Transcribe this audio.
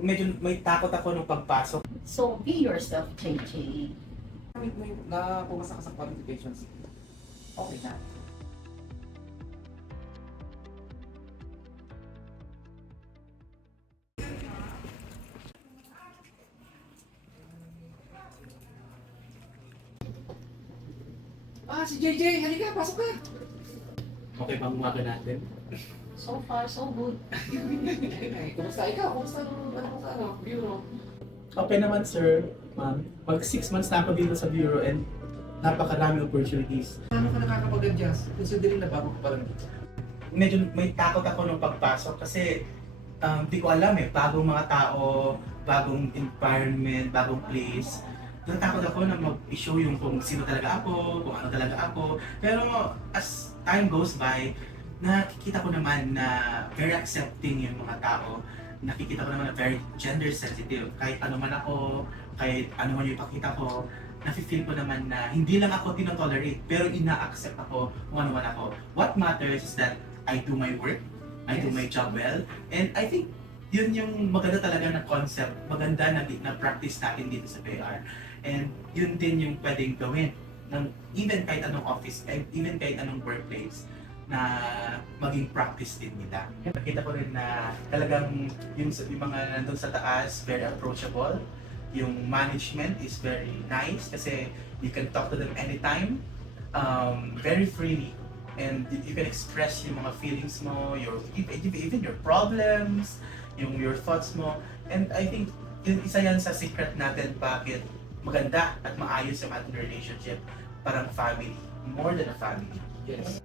medyo may takot ako nung pagpasok. So, be yourself, JJ. Na pumasa ka sa qualifications, okay na. Si JJ, halika, pasok ka. Okay bang umaga natin? So far, so good. Ay, kumusta ikaw? Kumusta nung bureau? Okay naman sir, ma'am. Mag 6 months na ako dito sa bureau and napakaraming opportunities. Paano ka nakakapag-adjust? Considering na bago ka pa lang dito. Medyo may takot ako nung pagpasok kasi di ko alam bagong mga tao, bagong environment, bagong place. Natakot ako na mag-show yung kung sino talaga ako, kung ano talaga ako. Pero as time goes by, nakikita ko naman na very accepting yung mga tao. Nakikita ko naman na very gender sensitive. Kahit ano man ako, kahit ano man yung ipakita ko, nafe-feel ko naman na hindi lang ako tinotolerate, pero ina-accept ako kung ano man ako. What matters is that I do my work, I do my job well, and I think yun yung maganda talaga na concept, maganda na practice natin dito sa PR. And yun din yung pwedeng gawin ng even kahit anong office, even kahit anong workplace na maging practice din nila. Nakita ko rin na talagang yung mga nandun sa taas, very approachable. Yung management is very nice kasi you can talk to them anytime, very freely. And you can express yung mga feelings mo, even your problems, your thoughts mo. And I think yun, isa yan sa secret natin bakit maganda at maayos yung ating relationship, parang family, more than a family. Yes.